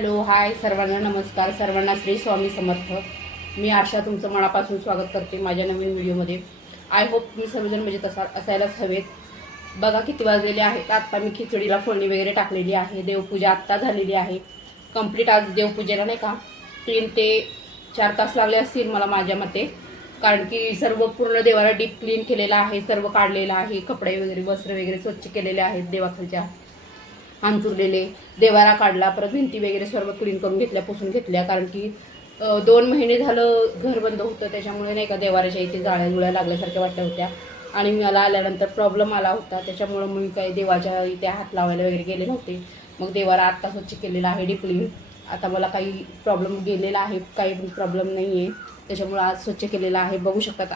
Hello hi सर्वांना नमस्कार. सर्वांना श्री स्वामी समर्थ. मी आशा तुमचं मनापासून स्वागत करते माझ्या नवीन व्हिडिओमध्ये. आय होप तुम्ही सर्वजण म्हणजे तसा असायलाच हवेत. बघा किती वाजलेले आहेत. आत्ता मी खिचडीला फोडणी वगैरे टाकलेली आहे. देवपूजा आत्ता झालेली आहे. कंप्लीट आज देवपूजेला नाही का? तीन ते चार तास लागले असतील मला माझ्या मते. कारण की सर्व पूर्ण देवाला डीप क्लीन केलेलं आहे. सर्व काढलेलं आहे. कपडे वगैरे वस्त्र वगैरे स्वच्छ केलेले आहेत देवाखालच्या. अंथुरलेले देवारा काढला परत भिंती वगैरे सर्व क्लीन करून घेतल्या पुसून घेतल्या. कारण की दोन महिने झालं घर बंद होतं. त्याच्यामुळे नाही का देवाराच्या इथे जाळ्या जुळ्या लागल्यासारख्या वाटल्या होत्या. आणि मला आल्यानंतर प्रॉब्लेम आला होता. त्याच्यामुळं मी काही देवाच्या इथे हात लावायला वगैरे गेले नव्हते. मग देवारा आत्ता स्वच्छ केलेला आहे डिपली आता मला काही प्रॉब्लेम गेलेला आहे काही प्रॉब्लेम नाही आहे त्याच्यामुळं आज स्वच्छ केलेला आहे. बघू शकतात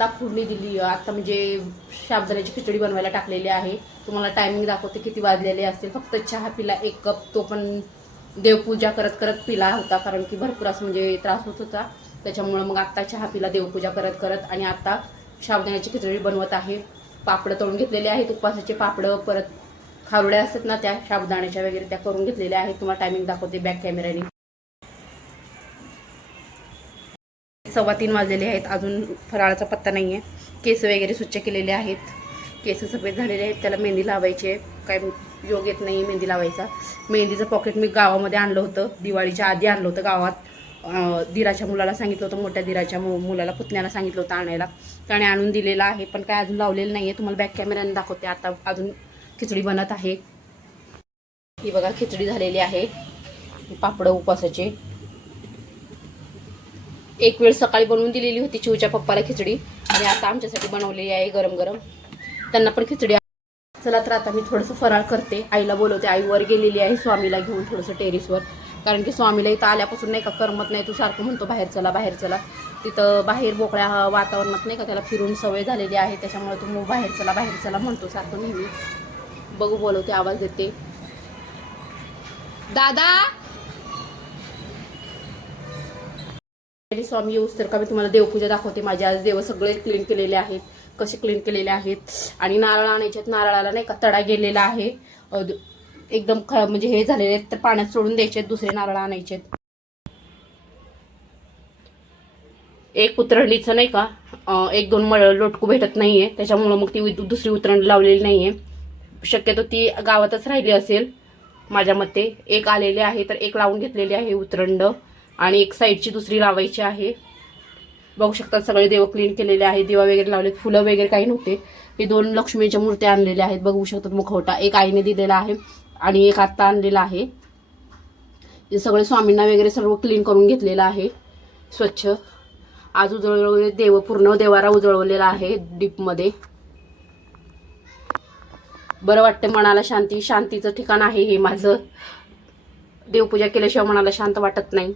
आत्ता फोडणी दिली आत्ता म्हणजे शाबदाण्याची खिचडी बनवायला टाकलेली आहे. तुम्हाला टायमिंग दाखवते किती वाजलेले असतील. फक्त चहा पिला एक कप तो पण देवपूजा करत करत पिला होता कारण की भरपूर असं म्हणजे त्रास होत होता. त्याच्यामुळं मग आत्ता चहा पिला देवपूजा करत करत आणि आत्ता शाबदाण्याची खिचडी बनवत आहे. पापडं तळून घेतलेले आहेत उपवासाचे पापडं परत खारुड्या असतात ना त्या शाबदाण्याच्या वगैरे त्या करून घेतलेल्या आहेत. तुम्हाला टायमिंग दाखवते बॅक कॅमेऱ्याने सव्वा तीन वाजलेले आहेत. अजून फराळाचा पत्ता नाही आहे केस वगैरे स्वच्छ केलेले आहेत. केस सफेद झालेले आहेत. त्याला मेहंदी लावायची आहे. काय योग येत नाही मेहंदी लावायचा. मेहंदीचं पॉकेट मी गावामध्ये आणलं होतं. दिवाळीच्या आधी आणलं होतं गावात. दिराच्या मुलाला सांगितलं होतं. मोठ्या दिराच्या मु मुलाला पुतण्याला सांगितलं होतं आणायला. त्याने आणून दिलेलं आहे. पण काय अजून लावलेलं नाही आहे तुम्हाला बॅक कॅमेऱ्याने दाखवते. आता अजून खिचडी बनत आहे. ही बघा खिचडी झालेली आहे. पापडं उपवासाचे. एक वेळ सकाळी बनवून दिलेली होती चिवच्या पप्पाला खिचडी. आणि आता आमच्यासाठी बनवलेली आहे गरम गरम. त्यांना पण खिचडी चला तर आता मी थोडंसं फराळ करते. आईला बोलवते आईवर गेलेली आहे स्वामीला घेऊन थोडंसं टेरिसवर कारण की स्वामीला इथं आल्यापासून नाही का करमत नाही तू सारखं म्हणतो बाहेर चला बाहेर चला. तिथं बाहेर मोकळ्या वातावरणात नाही का त्याला फिरून सवय झालेली आहे त्याच्यामुळे तू मग बाहेर चला बाहेर चला म्हणतो सारखं नेहमी. बघू बोलवते आवाज देते. दादा आणि स्वामी येऊस तर का मी तुम्हाला देवपूजा दाखवते. माझे आज देव सगळे क्लीन केलेले आहेत. कसे क्लीन केलेले आहेत? आणि नारळ आणायचे आहेत नारळाला नाही का तडा गेलेला आहे. एकदम ख म्हणजे हे झालेले आहेत तर पाण्यात सोडून द्यायचे आहेत दुसरे नारळ आणायचे आहेत. एक उतरंडीचं नाही का? एक दोन मळ लोटकू भेटत नाहीये. त्याच्यामुळं मग ती दुसरी उतरंडी लावलेली नाहीये. शक्यतो ती गावातच राहिली असेल माझ्या मते. एक आलेले आहे तर एक लावून घेतलेली आहे उतरंड. आणि एक साईडची दुसरी लावायची आहे. बघू शकतात सगळे देव क्लीन केलेले आहेत. दिवा वगैरे लावलेत. फुलं वगैरे काही नव्हते. हे दोन लक्ष्मीच्या मूर्त्या आणलेल्या आहेत. बघू शकतात मुखवटा. एक आईने दिलेला आहे आणि एक आत्ता आणलेला आहे. हे सगळे स्वामींना वगैरे सर्व क्लीन करून घेतलेलं आहे. स्वच्छ. आज उजळवले देव पूर्ण देवारा उजळवलेला आहे डीपमध्ये बरं वाटतं मनाला शांती. शांतीचं ठिकाण आहे हे माझं. देवपूजा केल्याशिवाय मनाला शांत वाटत नाही.